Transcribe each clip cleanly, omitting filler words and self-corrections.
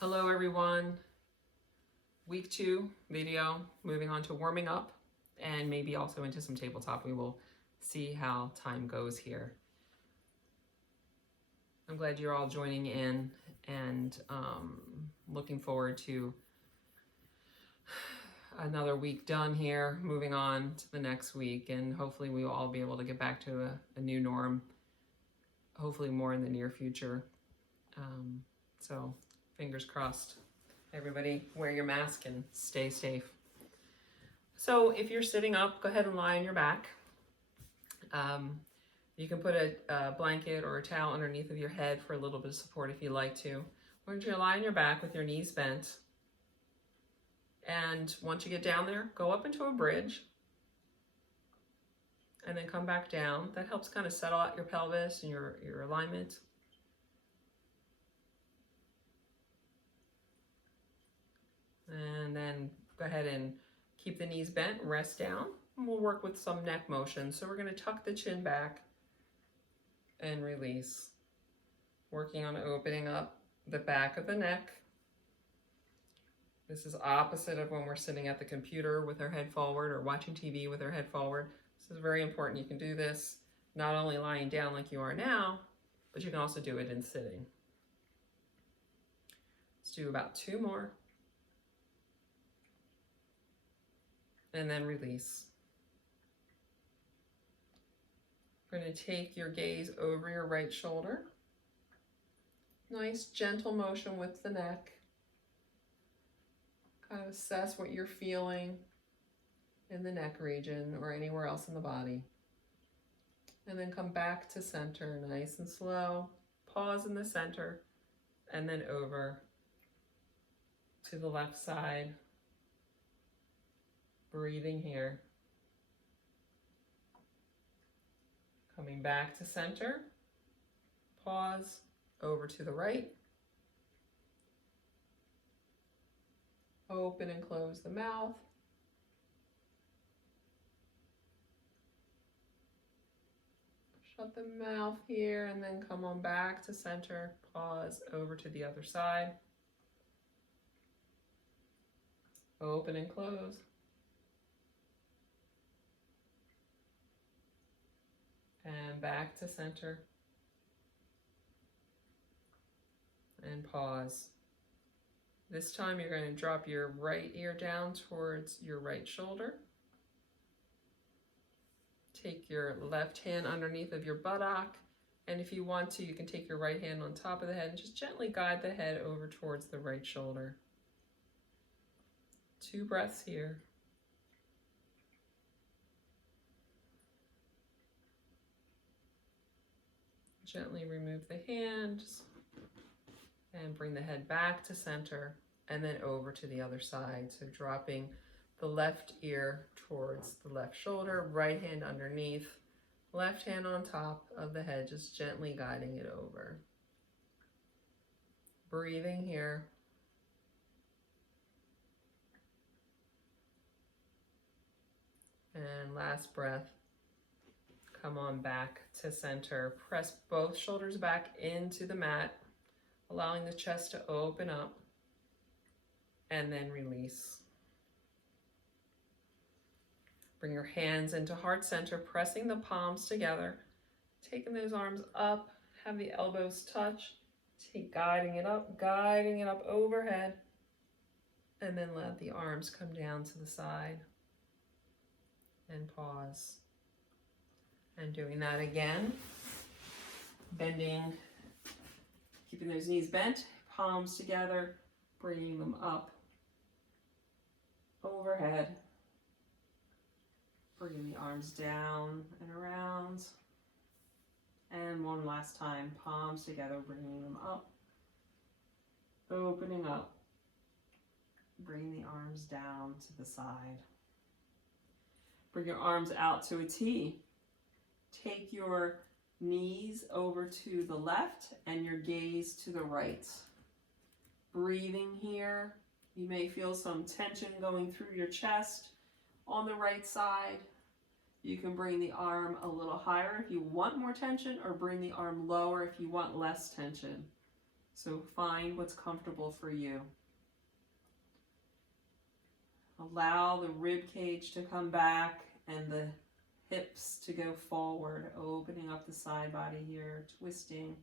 Hello everyone. Week 2 video, moving on to warming up and maybe also into some tabletop. We will see how time goes here. I'm glad you're all joining in and looking forward to another week done here, moving on to the next week, and hopefully we will all be able to get back to a new norm, hopefully more in the near future. So fingers crossed. Everybody wear your mask and stay safe. So if you're sitting up, go ahead and lie on your back. You can put a blanket or a towel underneath of your head for a little bit of support if you like to. Once you lie on your back with your knees bent, and once you get down there, go up into a bridge and then come back down. That helps kind of settle out your pelvis and your alignment. And then go ahead and keep the knees bent, rest down, and we'll work with some neck motion. So we're going to tuck the chin back and release, working on opening up the back of the neck. This is opposite of when we're sitting at the computer with our head forward or watching TV with our head forward. This is very important. You can do this not only lying down like you are now, but you can also do it in sitting. Let's do about 2 more. And then release. We're going to take your gaze over your right shoulder. Nice gentle motion with the neck. Kind of assess what you're feeling in the neck region or anywhere else in the body. And then come back to center, nice and slow. Pause in the center and then over to the left side. Breathing here. Coming back to center. Pause, over to the right. Open and close the mouth. Shut the mouth here and then come on back to center. Pause, over to the other side. Open and close. And back to center. And pause. This time you're going to drop your right ear down towards your right shoulder. Take your left hand underneath of your buttock. And if you want to, you can take your right hand on top of the head and just gently guide the head over towards the right shoulder. 2 breaths here. Gently remove the hands and bring the head back to center and then over to the other side. So dropping the left ear towards the left shoulder, right hand underneath, left hand on top of the head, just gently guiding it over. Breathing here. And last breath. Come on back to center. Press both shoulders back into the mat, allowing the chest to open up, and then release. Bring your hands into heart center, pressing the palms together, taking those arms up, have the elbows touch, guiding it up overhead, and then let the arms come down to the side, and pause. And doing that again, bending, keeping those knees bent, palms together, bringing them up, overhead, bringing the arms down and around, and one last time, palms together, bringing them up, opening up, bring the arms down to the side. Bring your arms out to a T. Take your knees over to the left and your gaze to the right. Breathing here. You may feel some tension going through your chest. On the right side, you can bring the arm a little higher if you want more tension, or bring the arm lower if you want less tension. So find what's comfortable for you. Allow the rib cage to come back and the hips to go forward, opening up the side body here, twisting.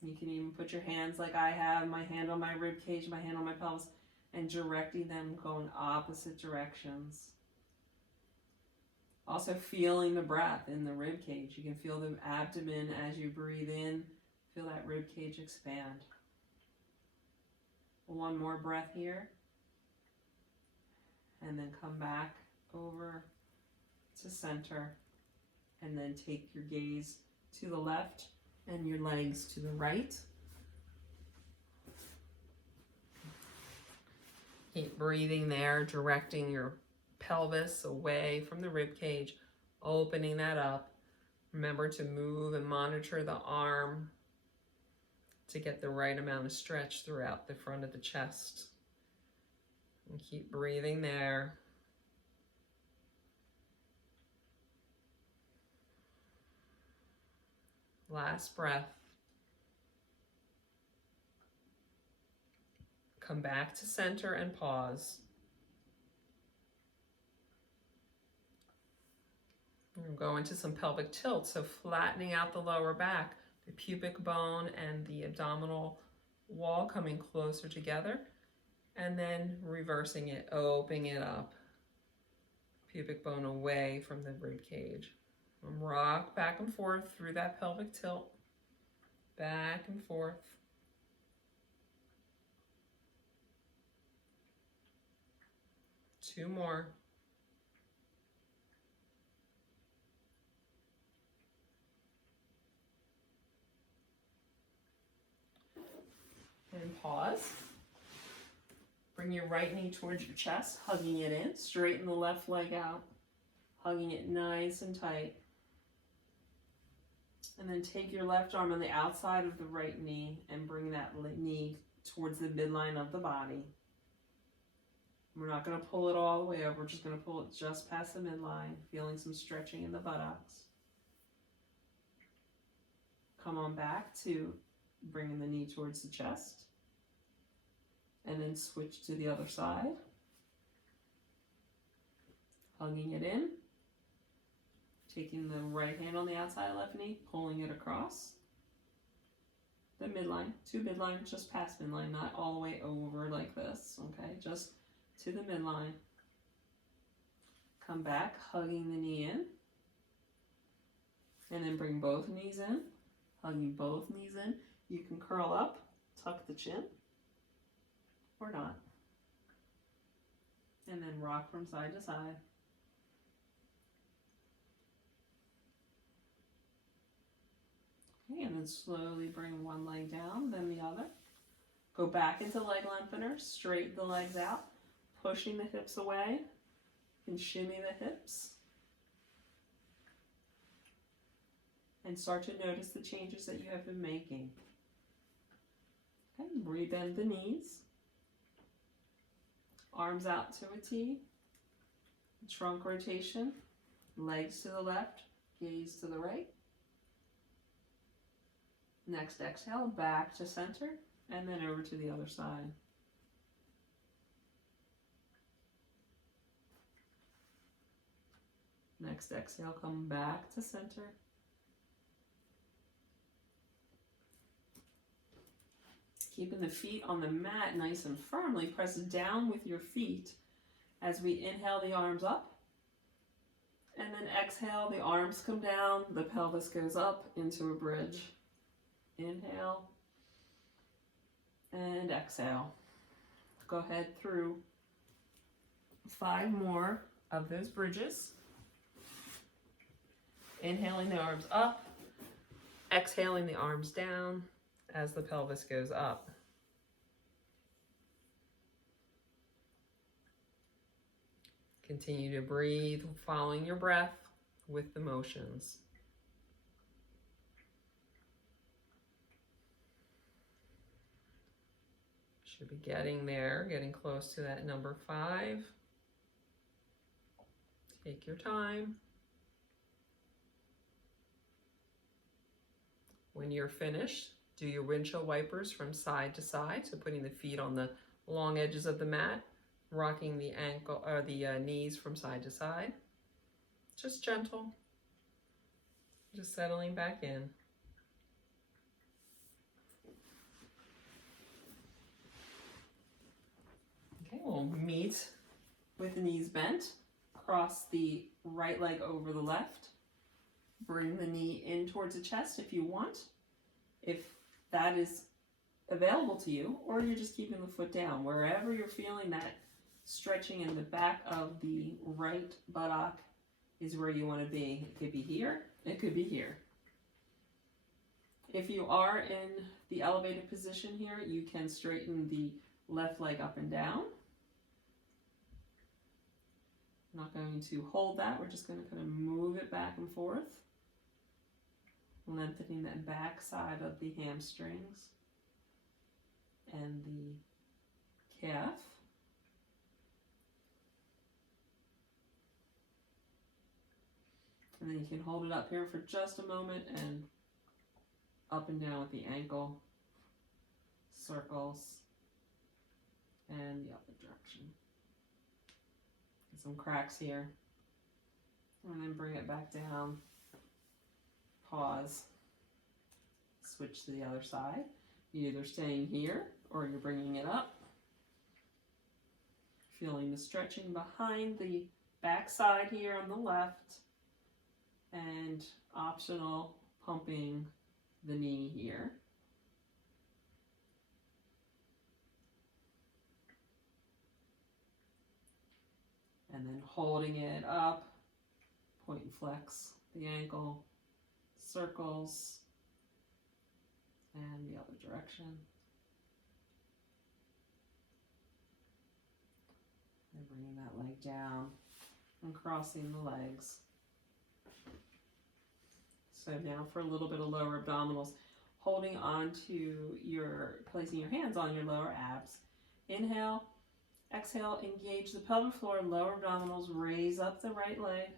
You can even put your hands like I have, my hand on my rib cage, my hand on my pelvis, and directing them going opposite directions. Also feeling the breath in the rib cage. You can feel the abdomen as you breathe in. Feel that rib cage expand. One more breath here. And then come back over to center. And then take your gaze to the left and your legs to the right. Keep breathing there, directing your pelvis away from the rib cage, opening that up. Remember to move and monitor the arm to get the right amount of stretch throughout the front of the chest. And keep breathing there. Last breath. Come back to center and pause. We'll go into some pelvic tilt, so flattening out the lower back, the pubic bone and the abdominal wall coming closer together, and then reversing it, opening it up. Pubic bone away from the rib cage. And rock back and forth through that pelvic tilt, back and forth. Two more. And pause. Bring your right knee towards your chest, hugging it in. Straighten the left leg out, hugging it nice and tight. And then take your left arm on the outside of the right knee and bring that knee towards the midline of the body. We're not going to pull it all the way over. We're just going to pull it just past the midline, feeling some stretching in the buttocks. Come on back to bringing the knee towards the chest. And then switch to the other side. Hugging it in. Taking the right hand on the outside left knee, pulling it across the midline, to midline, just past midline, not all the way over like this, okay? Just to the midline. Come back, hugging the knee in. And then bring both knees in, hugging both knees in. You can curl up, tuck the chin, or not. And then rock from side to side. Okay, and then slowly bring one leg down, then the other. Go back into leg lengthener, straighten the legs out, pushing the hips away, and shimmy the hips. And start to notice the changes that you have been making. Okay, rebend the knees. Arms out to a T. Trunk rotation. Legs to the left, gaze to the right. Next exhale, back to center, and then over to the other side. Next exhale, come back to center. Keeping the feet on the mat nice and firmly, press down with your feet as we inhale the arms up. And then exhale, the arms come down, the pelvis goes up into a bridge. Inhale and exhale. Go ahead through 5 more of those bridges. Inhaling the arms up, exhaling the arms down as the pelvis goes up. Continue to breathe, following your breath with the motions. Should be getting there, getting close to that number 5. Take your time. When you're finished, Do your windshield wipers from side to side, so putting the feet on the long edges of the mat, rocking the ankle or the knees from side to side. Just gentle, just settling back in. Okay, we'll meet with the knees bent. Cross the right leg over the left. Bring the knee in towards the chest if you want. If that is available to you, or you're just keeping the foot down, wherever you're feeling that stretching in the back of the right buttock is where you want to be. It could be here, it could be here. If you are in the elevated position here, you can straighten the left leg up and down. I'm not going to hold that, we're just going to kind of move it back and forth, lengthening that back side of the hamstrings and the calf. And then you can hold it up here for just a moment and up and down with the ankle, circles, and the other direction. Get some cracks here. And then bring it back down. Pause. Switch to the other side. You're either staying here or you're bringing it up. Feeling the stretching behind the back side here on the left, and optional pumping the knee here. And then holding it up, point and flex the ankle, circles, and the other direction. And bringing that leg down and crossing the legs. So now for a little bit of lower abdominals, holding on to placing your hands on your lower abs. Inhale, exhale, engage the pelvic floor, lower abdominals, raise up the right leg.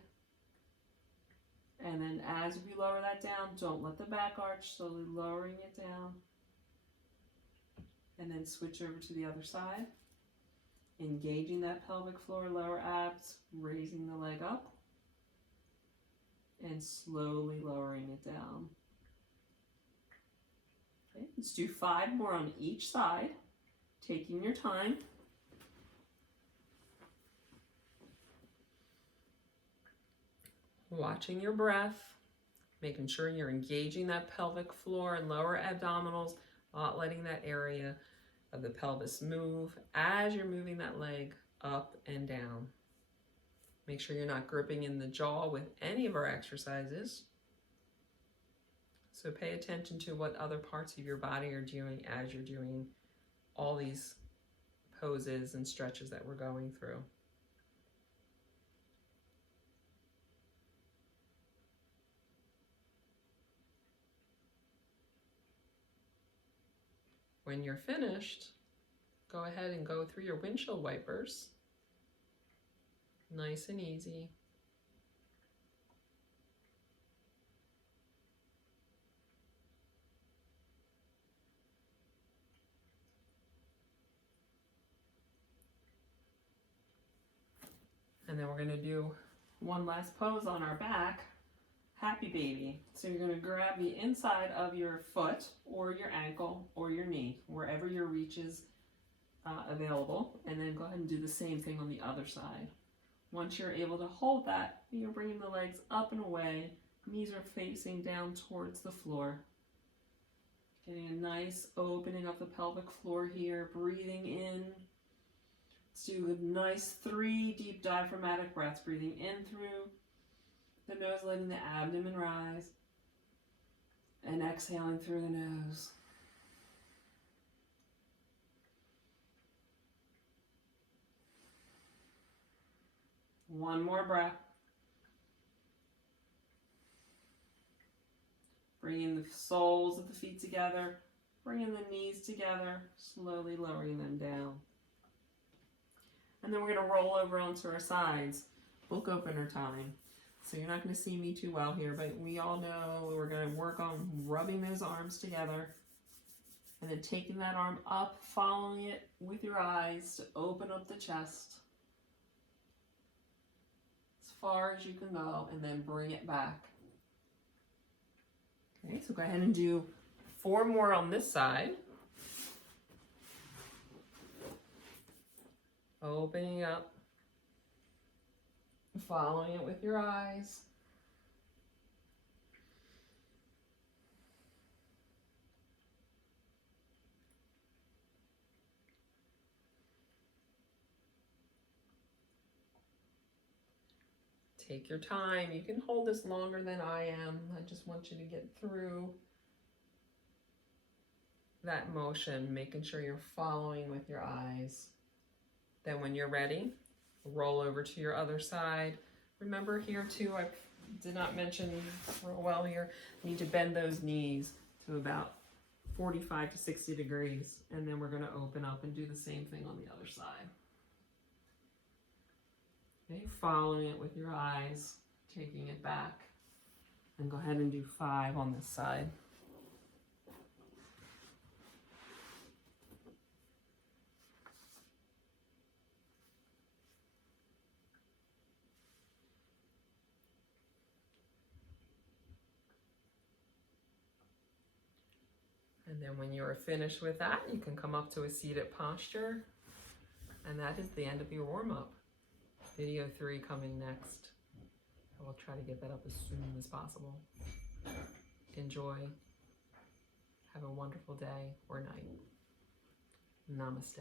And then as we lower that down, don't let the back arch, slowly lowering it down. And then switch over to the other side. Engaging that pelvic floor, lower abs, raising the leg up. And slowly lowering it down. Okay, let's do 5 more on each side, taking your time. Watching your breath, making sure you're engaging that pelvic floor and lower abdominals, not letting that area of the pelvis move as you're moving that leg up and down. Make sure you're not gripping in the jaw with any of our exercises. So pay attention to what other parts of your body are doing as you're doing all these poses and stretches that we're going through. When you're finished, go ahead and go through your windshield wipers. Nice and easy. And then we're going to do one last pose on our back, happy baby. So you're going to grab the inside of your foot or your ankle or your knee, wherever your reach is available, and then go ahead and do the same thing on the other side. Once you're able to hold that, you're bringing the legs up and away, knees are facing down towards the floor. Getting a nice opening of the pelvic floor here, breathing in. Let's do a nice 3 deep diaphragmatic breaths, breathing in through the nose, letting the abdomen rise, and exhaling through the nose. One more breath. Bringing the soles of the feet together, bringing the knees together, slowly lowering them down. And then we're going to roll over onto our sides, book opener time. So you're not going to see me too well here, but we all know we're going to work on rubbing those arms together. And then taking that arm up, following it with your eyes to open up the chest as far as you can go, and then bring it back. Okay, so go ahead and do 4 more on this side. Opening up, following it with your eyes. Take your time. You can hold this longer than I am. I just want you to get through that motion, making sure you're following with your eyes. Then when you're ready, roll over to your other side. Remember here too, I did not mention real well here, you need to bend those knees to about 45 to 60 degrees. And then we're going to open up and do the same thing on the other side. Okay, following it with your eyes, taking it back. And go ahead and do 5 on this side. And then when you are finished with that, you can come up to a seated posture. And that is the end of your warm-up. Video 3 coming next. I will try to get that up as soon as possible. Enjoy. Have a wonderful day or night. Namaste.